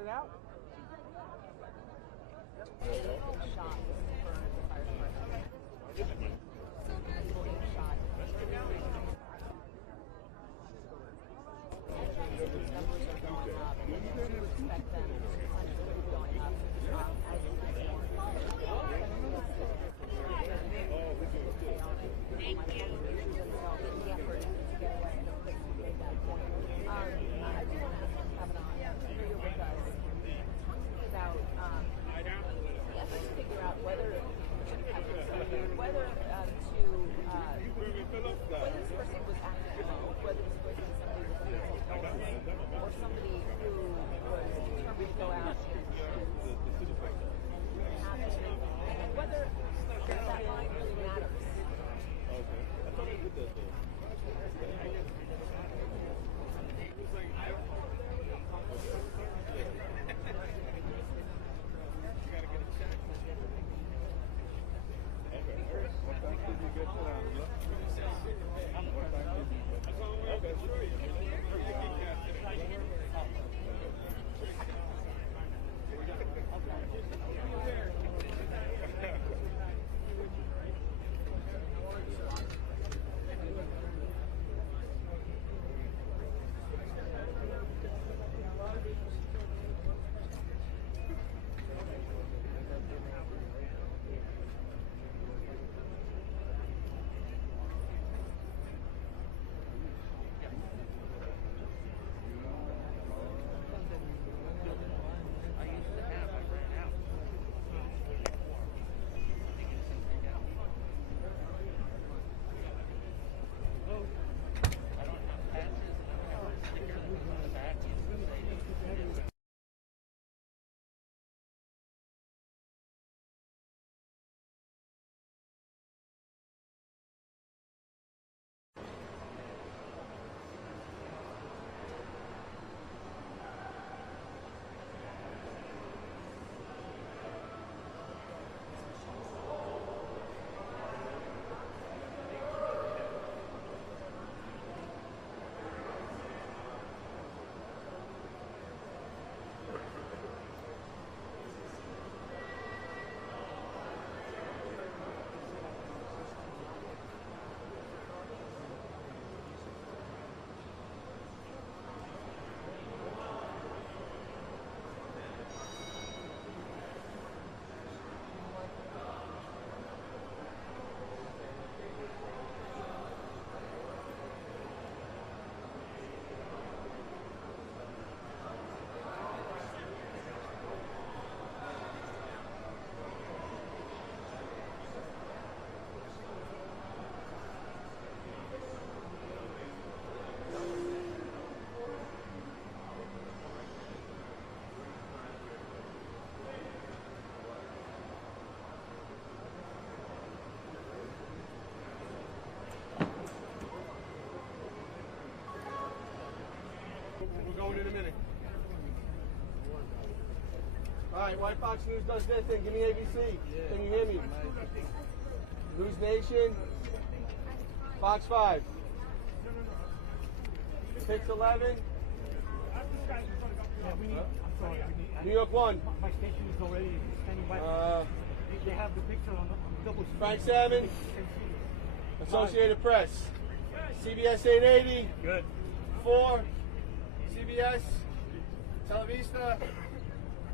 it out? In a minute. All right, White Fox News does this thing. Give me ABC. Can you hear me? News Nation. Fox 5. Pix 11. New York 1. My station is already standing by. They have the picture on the double screen. Frank Salmon. Associated Press. CBS 880. Good. 4. CBS, Televista,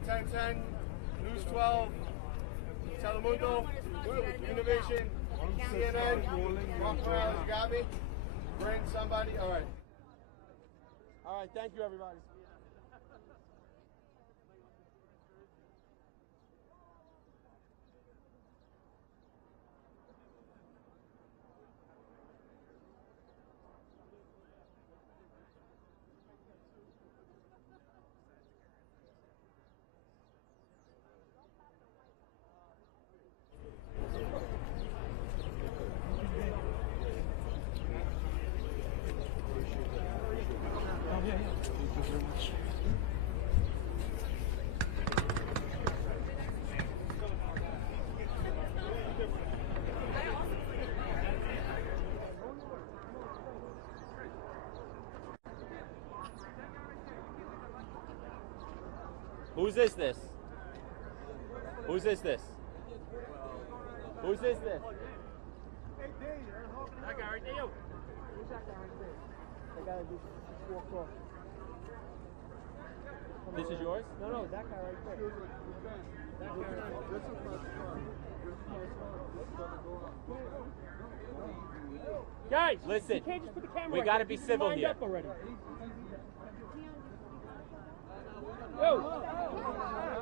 1010, News 12, Telemundo, Innovation, CNN, Mark Morales, you got me? Brent, somebody? All right. All right, thank you, everybody. Yeah. Whose is this? Whose is this? Whose is this? That guy right there, yo. Who's that guy right there? That guy just walked off. This is yours? No, that guy right there. That guy right there. Guys, listen. You can't just put the camera We right gotta there. be Just civil lined here. up already. Yo,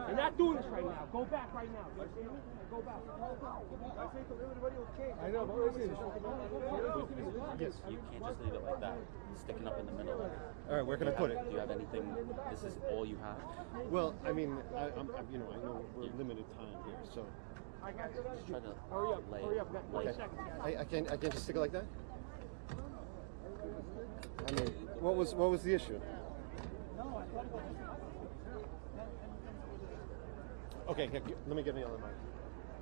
you're not doing this right now. Go back right now. You understand me? Go back. I know, but listen. Yes. You can't just leave it like that, sticking up in the middle. All right, where can I put it? Do you have anything? This is all you have. Well, I mean, I know we're limited time here, so Just try to Hurry up. lay, Hurry up. We got 20 lay. seconds, guys. I can't just stick it like that. I mean, what was the issue? Okay, let me get the other mic.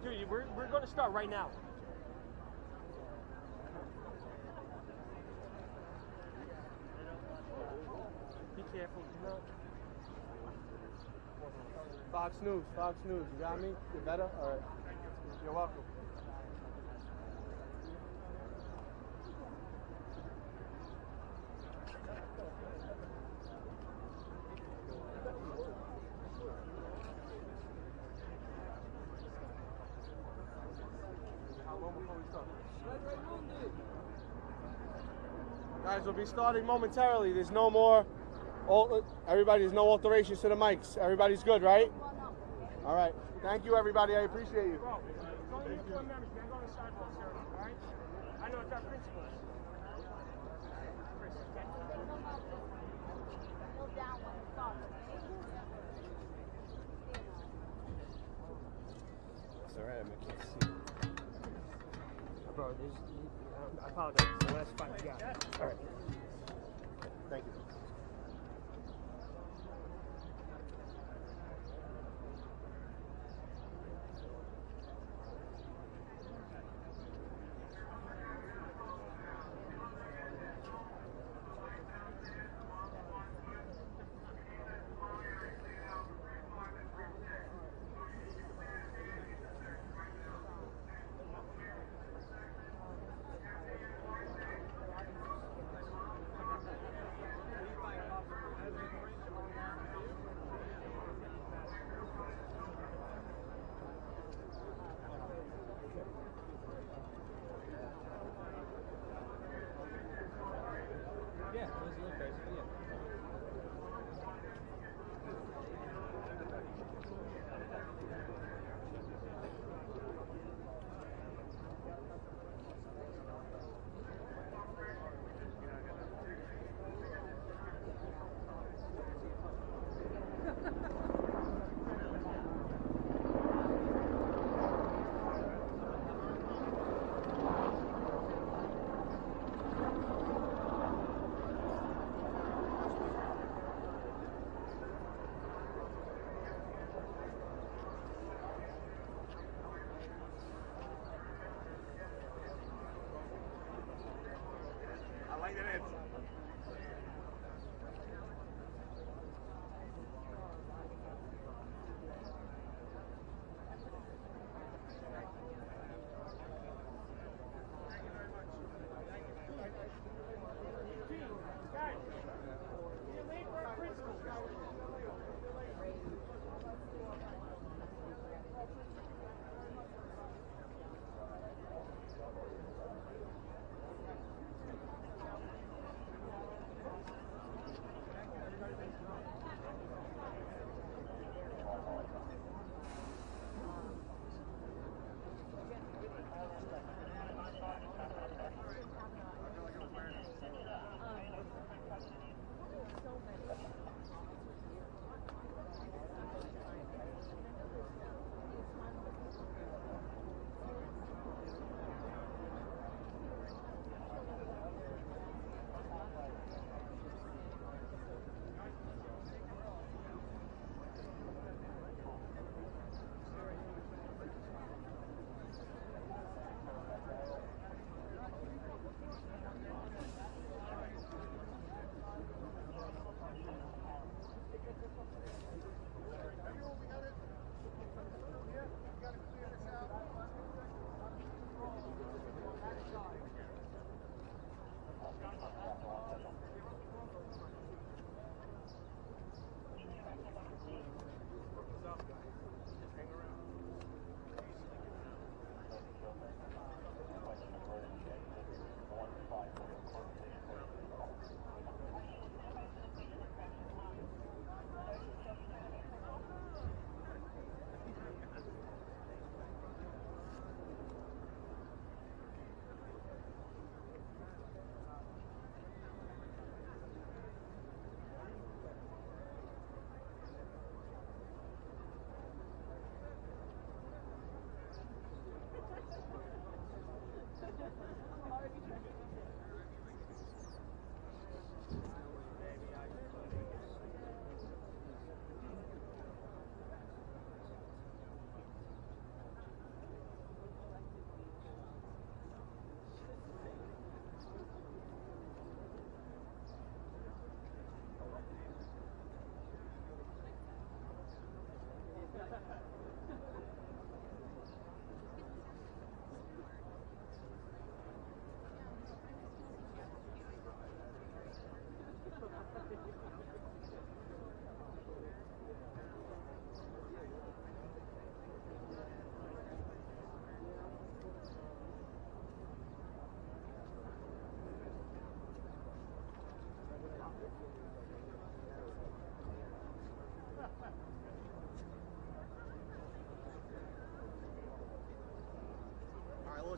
Dude, we're going to start right now. Be careful. No. Fox News, Fox News. You got me? You better? All right. You're welcome. Guys, we'll be starting momentarily. There's no more. There's no alterations to the mics. Everybody's good, right? All right. Thank you, everybody. I appreciate you. Bro, don't need to members. We're going to sidewalk, sir. All right? I know it's our principles. Chris, okay? It's all right. I can't see. Bro, I apologize. So that's fine. Yeah. All right. Thank you.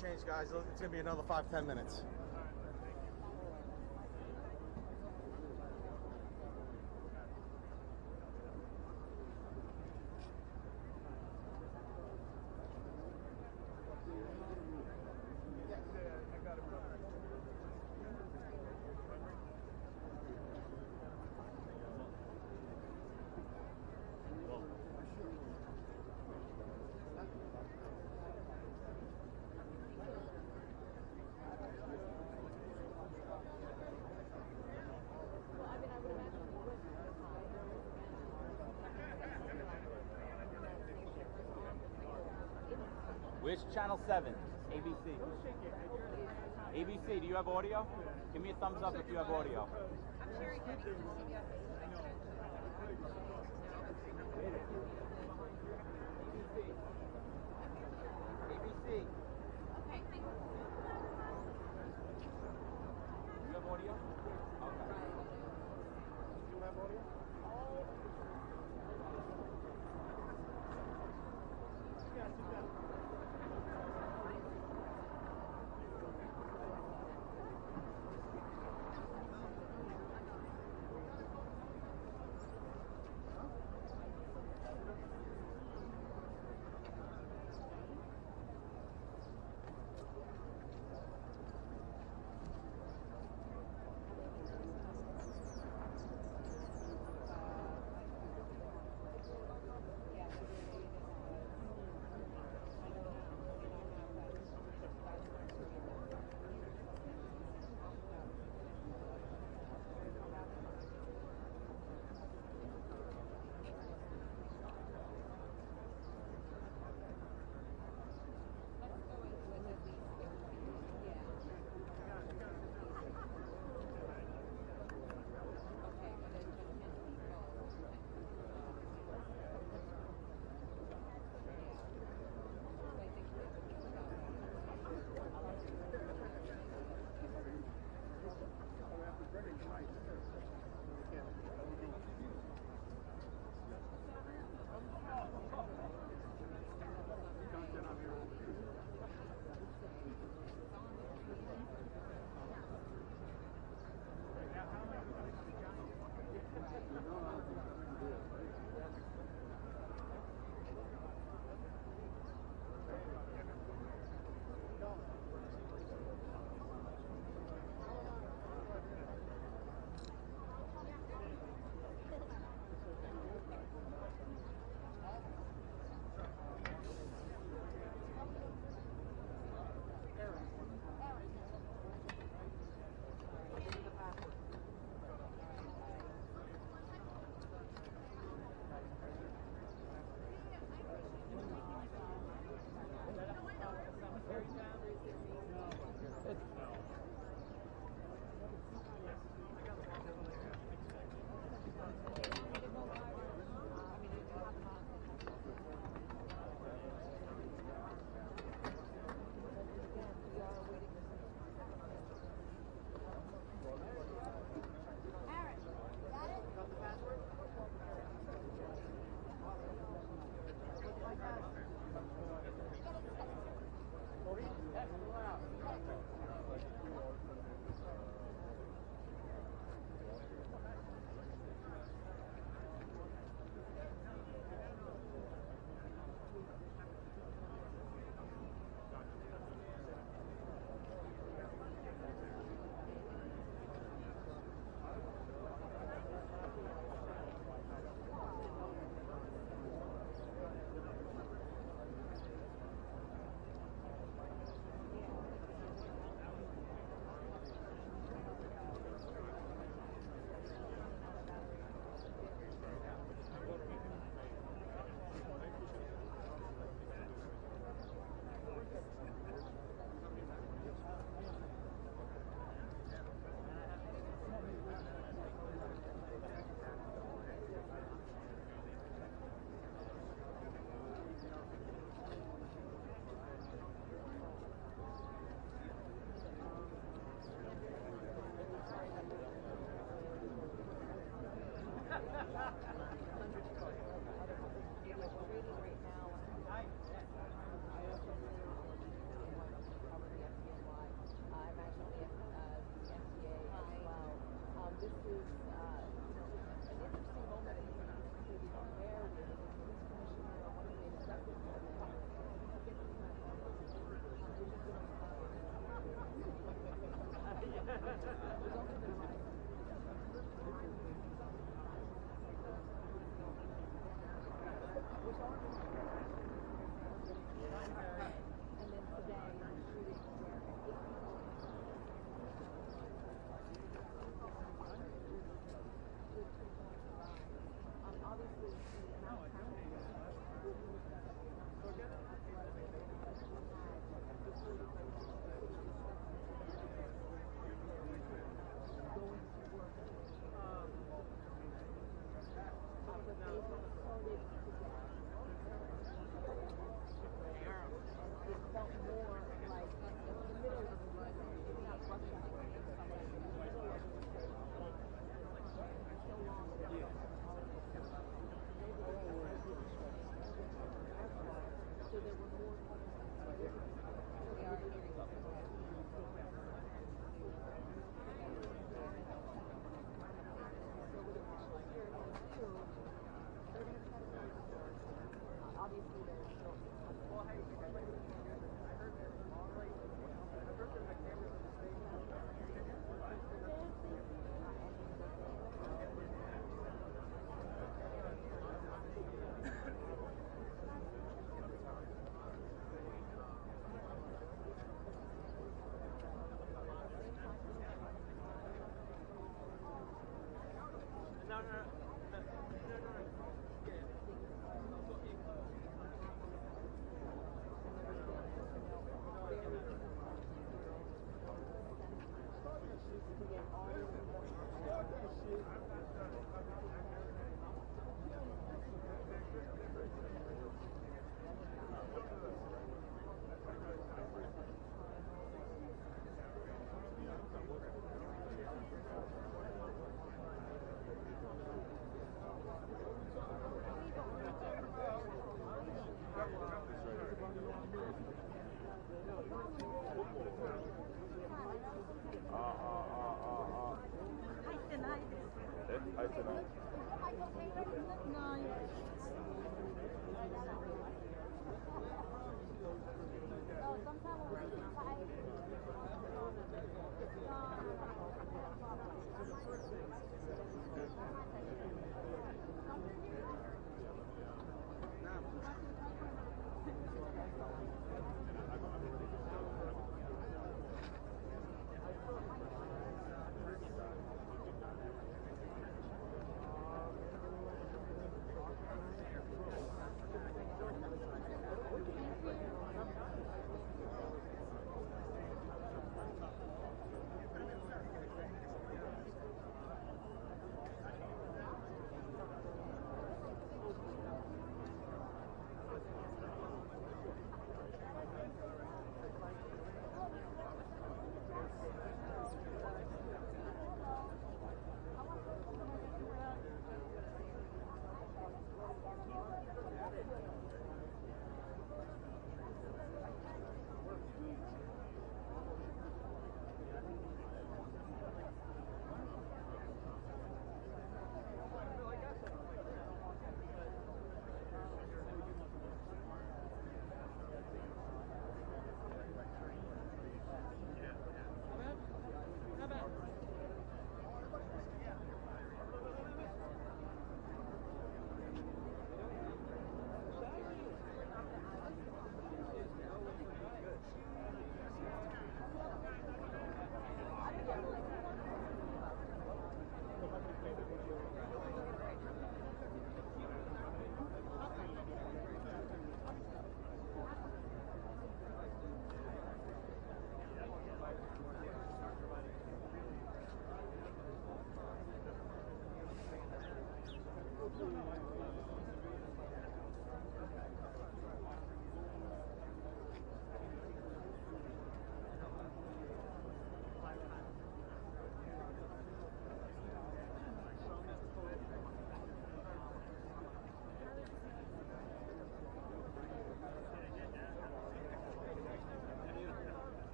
change, guys. It's gonna be another 5-10 minutes. Where's channel 7? ABC. ABC, do you have audio? Give me a thumbs up if you have audio. ABC. Okay, thank you. You have audio? Okay. You have audio?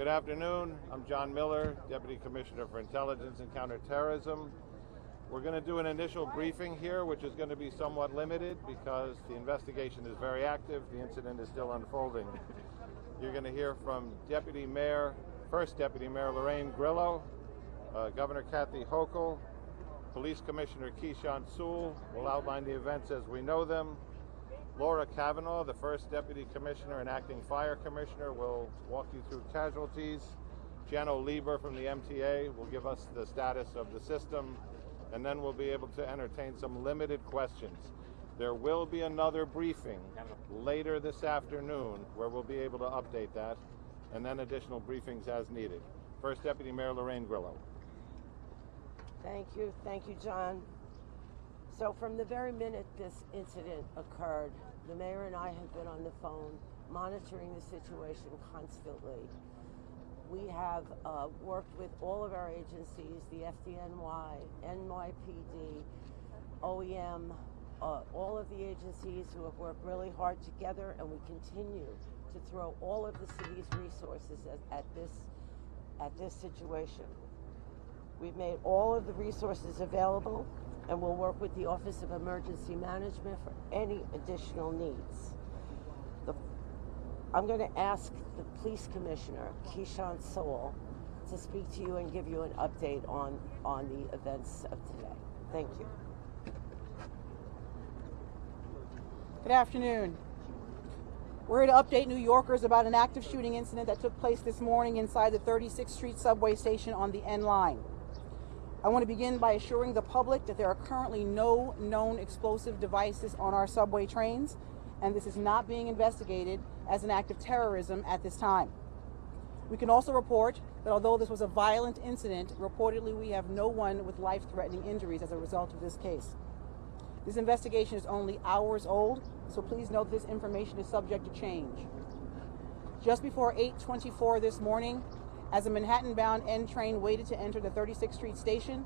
Good afternoon. I'm John Miller, Deputy Commissioner for Intelligence and Counterterrorism. We're going to do an initial briefing here, which is going to be somewhat limited because the investigation is very active. The incident is still unfolding. You're going to hear from First Deputy Mayor Lorraine Grillo, Governor Kathy Hochul, Police Commissioner Keyshawn Sewell will outline the events as we know them. Laura Kavanaugh, the First Deputy Commissioner and Acting Fire Commissioner, will walk you through casualties. Jano Lieber from the MTA will give us the status of the system, and then we'll be able to entertain some limited questions. There will be another briefing later this afternoon where we'll be able to update that, and then additional briefings as needed. First Deputy Mayor Lorraine Grillo. Thank you, John. So from the very minute this incident occurred, the mayor and I have been on the phone monitoring the situation constantly. We have worked with all of our agencies, the FDNY, NYPD, OEM, all of the agencies who have worked really hard together, and we continue to throw all of the city's resources at this situation. We've made all of the resources available, and we'll work with the Office of Emergency Management for any additional needs. I'm going to ask the Police Commissioner, Keyshawn Sewell, to speak to you and give you an update on the events of today. Thank you. Good afternoon. We're here to update New Yorkers about an active shooting incident that took place this morning inside the 36th Street subway station on the N line. I want to begin by assuring the public that there are currently no known explosive devices on our subway trains, and this is not being investigated as an act of terrorism at this time. We can also report that although this was a violent incident, reportedly we have no one with life-threatening injuries as a result of this case. This investigation is only hours old, so please note this information is subject to change. Just before 8:24 this morning, as a Manhattan-bound N train waited to enter the 36th Street station,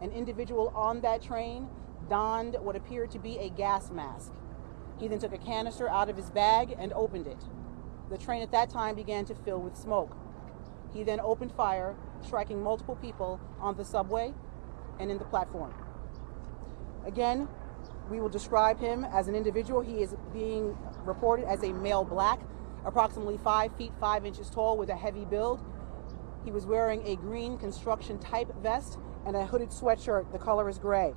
an individual on that train donned what appeared to be a gas mask. He then took a canister out of his bag and opened it. The train at that time began to fill with smoke. He then opened fire, striking multiple people on the subway and in the platform. Again, we will describe him as an individual. He is being reported as a male black, approximately 5 feet 5 inches tall with a heavy build. He was wearing a green construction type vest and a hooded sweatshirt. The color is gray.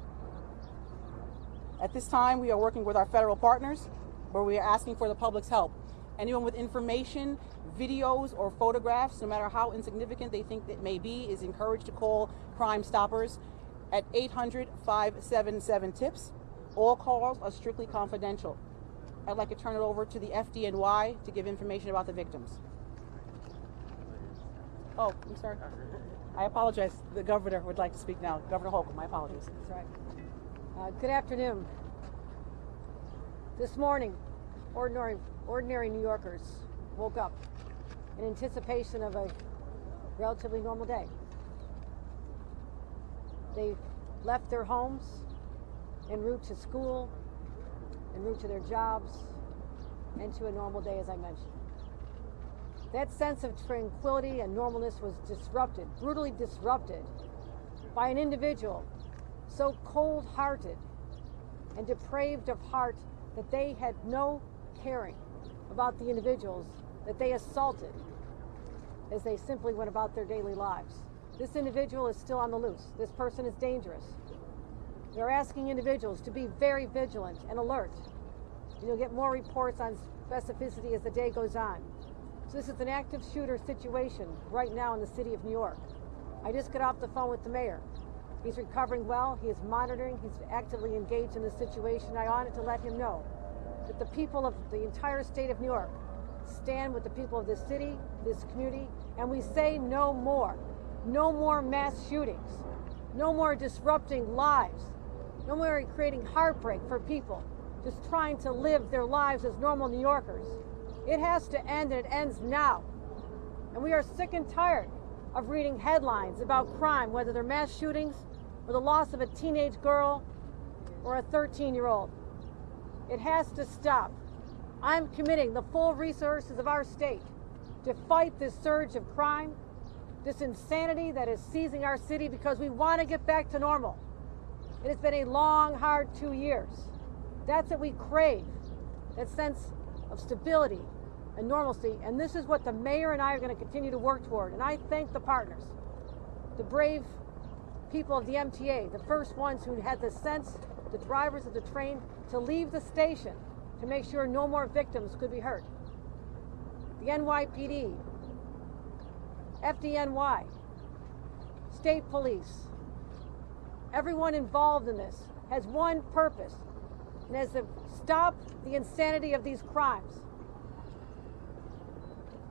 At this time, we are working with our federal partners, where we are asking for the public's help. Anyone with information, videos, or photographs, no matter how insignificant they think it may be, is encouraged to call Crime Stoppers at 800-577-TIPS. All calls are strictly confidential. I'd like to turn it over to the FDNY to give information about the victims. Oh, I'm sorry. I apologize. The governor would like to speak now. Governor Hochul, my apologies. That's right. Good afternoon. This morning, ordinary New Yorkers woke up in anticipation of a relatively normal day. They left their homes en route to school, en route to their jobs, and to a normal day, as I mentioned. That sense of tranquility and normalness was disrupted, brutally disrupted, by an individual so cold-hearted and depraved of heart that they had no caring about the individuals that they assaulted as they simply went about their daily lives. This individual is still on the loose. This person is dangerous. They're asking individuals to be very vigilant and alert. You'll get more reports on specificity as the day goes on. So this is an active shooter situation right now in the city of New York. I just got off the phone with the mayor. He's recovering well. He is monitoring. He's actively engaged in the situation. I wanted to let him know that the people of the entire state of New York stand with the people of this city, this community, and we say no more. No more mass shootings. No more disrupting lives. No more creating heartbreak for people just trying to live their lives as normal New Yorkers. It has to end, and it ends now. And we are sick and tired of reading headlines about crime, whether they're mass shootings or the loss of a teenage girl or a 13-year-old. It has to stop. I'm committing the full resources of our state to fight this surge of crime, this insanity that is seizing our city, because we want to get back to normal. It has been a long, hard 2 years. That's what we crave, that sense of stability and normalcy. And this is what the mayor and I are going to continue to work toward. And I thank the partners, the brave people of the MTA, the first ones who had the sense, the drivers of the train, to leave the station to make sure no more victims could be hurt. The NYPD, FDNY, state police, everyone involved in this has one purpose, and is to stop the insanity of these crimes.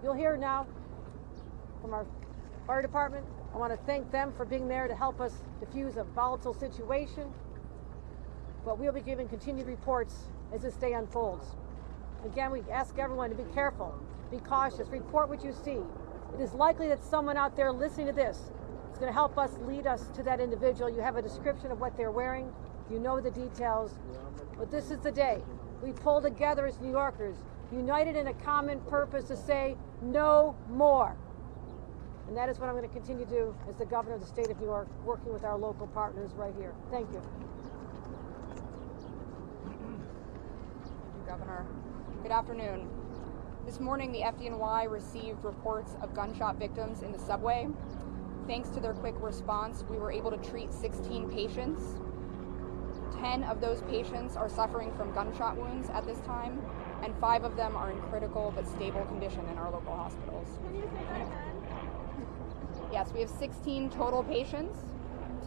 You'll hear now from our fire department. I want to thank them for being there to help us diffuse a volatile situation, but we'll be giving continued reports as this day unfolds. Again, we ask everyone to be careful, be cautious, report what you see. It is likely that someone out there listening to this is going to help us lead us to that individual. You have a description of what they're wearing. You know the details. But this is the day we pull together as New Yorkers, united in a common purpose to say no more. And that is what I'm going to continue to do as the governor of the state of New York, working with our local partners right here. Thank you. Governor. Good afternoon. This morning, the FDNY received reports of gunshot victims in the subway. Thanks to their quick response, we were able to treat 16 patients. 10 of those patients are suffering from gunshot wounds at this time, and 5 of them are in critical but stable condition in our local hospitals. Yes, we have 16 total patients.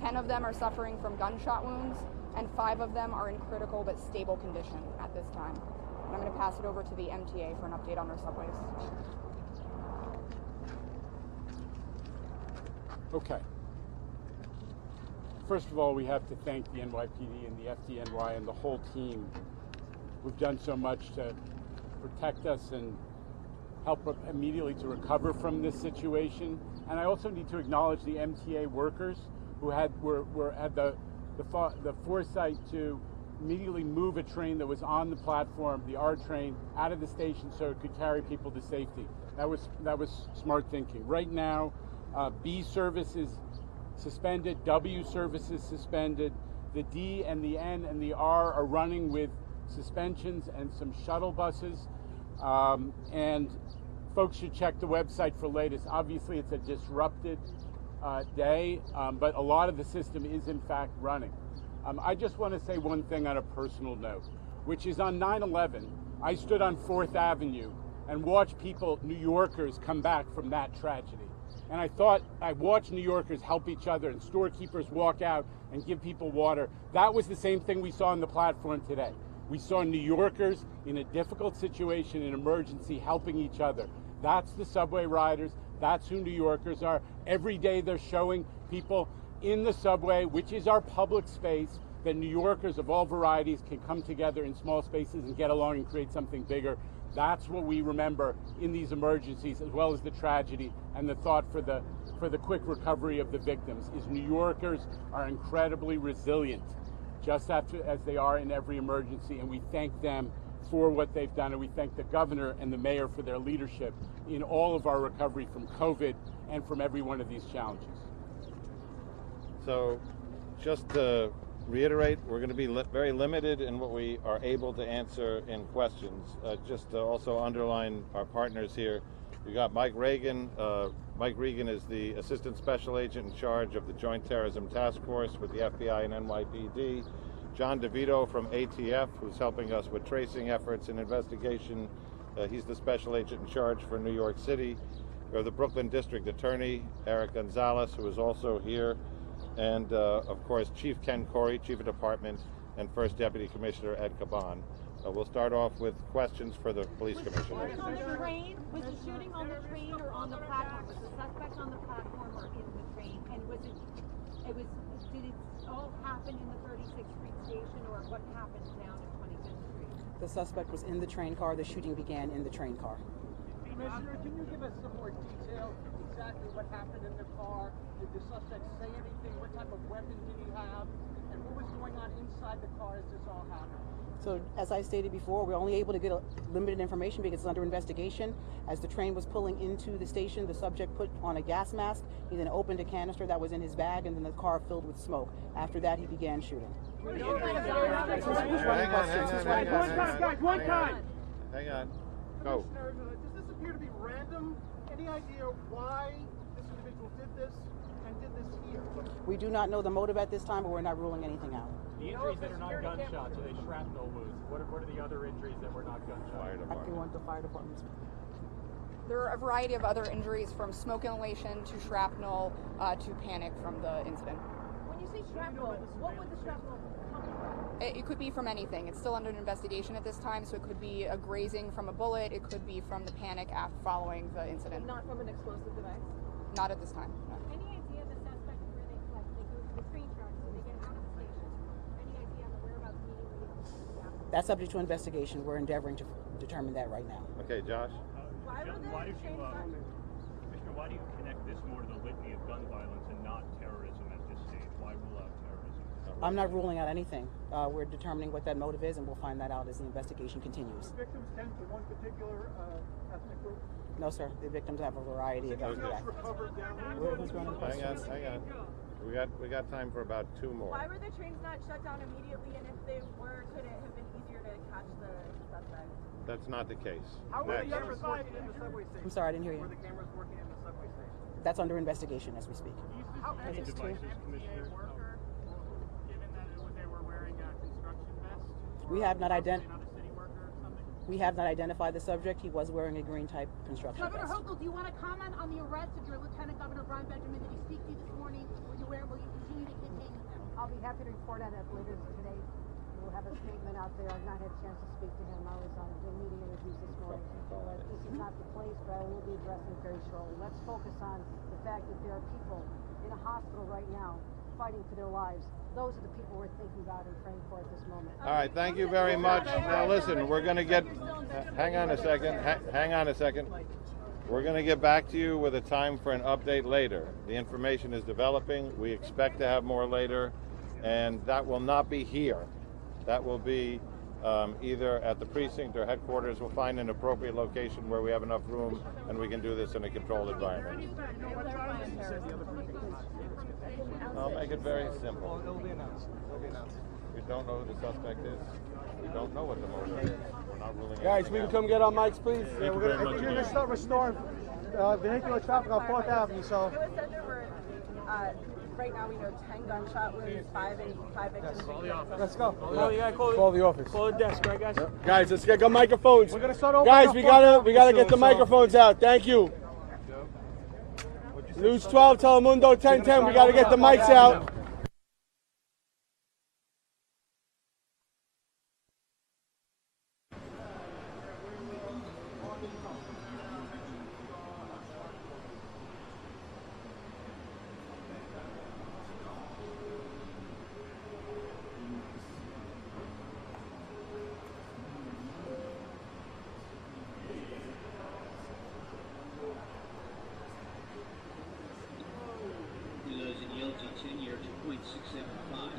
10 of them are suffering from gunshot wounds, and 5 of them are in critical but stable condition at this time. And I'm going to pass it over to the MTA for an update on their subways. Okay. First of all, we have to thank the NYPD and the FDNY and the whole team who've done so much to protect us and help immediately to recover from this situation. And I also need to acknowledge the MTA workers who had the foresight to immediately move a train that was on the platform, the R train, out of the station so it could carry people to safety. That was smart thinking. Right now, B service is suspended, W service is suspended. The D and the N and the R are running with suspensions and some shuttle buses. And folks should check the website for latest. Obviously, it's a disrupted day, but a lot of the system is in fact running. I just want to say one thing on a personal note, which is on 9/11, I stood on 4th Avenue and watched people, New Yorkers, come back from that tragedy. And I watched New Yorkers help each other and storekeepers walk out and give people water. That was the same thing we saw on the platform today. We saw New Yorkers in a difficult situation, in emergency, helping each other. That's the subway riders. That's who New Yorkers are. Every day they're showing people in the subway, which is our public space, that New Yorkers of all varieties can come together in small spaces and get along and create something bigger. That's what we remember in these emergencies, as well as the tragedy and the thought for the quick recovery of the victims, is New Yorkers are incredibly resilient, just as they are in every emergency, and we thank them for what they've done, and we thank the governor and the mayor for their leadership in all of our recovery from COVID and from every one of these challenges. So, just to reiterate, we're going to be very limited in what we are able to answer in questions. Just to also underline our partners here, we got Mike Regan. Mike Regan is the Assistant Special Agent in charge of the Joint Terrorism Task Force with the FBI and NYPD. John DeVito from ATF, who's helping us with tracing efforts and investigation. He's the Special Agent in charge for New York City. We have the Brooklyn District Attorney, Eric Gonzalez, who is also here. And, of course, Chief Ken Corey, Chief of Department, and First Deputy Commissioner Ed Caban. We'll start off with questions for the Police Commissioner. Was the shooting on the train or on the platform? Was the suspect on the platform or in the train? And did it all happen in the 36th Street station, or what happened down at 25th Street? The suspect was in the train car. The shooting began in the train car. Commissioner, can you give us some more detail exactly what happened in the car? Did the suspect say anything? What type of weapon did he have? And what was going on inside the car as this all happened? So, as I stated before, we're only able to get limited information because it's under investigation. As the train was pulling into the station, the subject put on a gas mask. He then opened a canister that was in his bag, and then the car filled with smoke. After that, he began shooting. Hang on. Go. Does this appear to be random? Any idea why this individual did this and did this here? We do not know the motive at this time, but we're not ruling anything out. The injuries that are not gunshots, are they shrapnel wounds? What are the other injuries that were not gunshots? If you want the fire department. There are a variety of other injuries, from smoke inhalation to shrapnel to panic from the incident. When you say shrapnel, what would the shrapnel come from? It could be from anything. It's still under investigation at this time, so it could be a grazing from a bullet. It could be from the panic after following the incident. Not from an explosive device? Not at this time, no. Any idea the suspect where they go to the train tracks when they get out of the station? Any idea on the whereabouts immediately? That's subject to investigation. We're endeavoring to determine that right now. Okay, Josh. Why do you, Commissioner, why do you connect this more to the litany of gun violence and not terrorism at this stage? Why rule out terrorism? I'm not ruling out anything. We're determining what that motive is, and we'll find that out as the investigation continues. The victims tend to one particular ethnic group? No, sir. The victims have a variety of ethnic backgrounds. Hang on. We got time for about 2 more. Why were the trains not shut down immediately, and if they were, could it have been easier to catch the suspect? That's not the case. How were the cameras working in the subway station? I'm sorry, I didn't hear you. Were the cameras working in the subway station? That's under investigation as we speak. How Any devices, Commissioner? worker, given that they were wearing a construction vest? We have not another city worker or something? We have not identified the subject. He was wearing a green type construction Governor vest. Hochul, do you want to comment on the arrest of your Lieutenant Governor Brian Benjamin? Did he speak to you this morning? Will you continue to detain him? I'll be happy to report on it later today. We'll have a statement out there. I've not had a chance to speak to him. I was on the meeting interviews this morning. But this is not the place, but I will be addressing it very shortly. Let's focus on the fact that there are people in a hospital right now fighting for their lives. Those are the people we're thinking about and praying for at this moment. All right, thank you very much. Now listen, we're going to get, hang on a second. We're going to get back to you with a time for an update later. The information is developing. We expect to have more later, and that will not be here. That will be either at the precinct or headquarters. We'll find an appropriate location where we have enough room and we can do this in a controlled environment. I'll make it very simple. It'll be announced. We don't know who the suspect is. We don't know what the motive is. We're not ruling it. Guys, we can come get on mics, please. Thank you very much. We're going to start restoring vehicular traffic on 4th Avenue, so. It was said there were, right now we know 10 gunshot wounds, 5 victims. Let's go. Call the office. Call the desk, right, guys? Guys, let's get microphones. We're going to start over. Guys, we gotta get the microphones out. Thank you. News 12, Telemundo 1010. We gotta get the mics out. Those in ELT 10 year 2.675.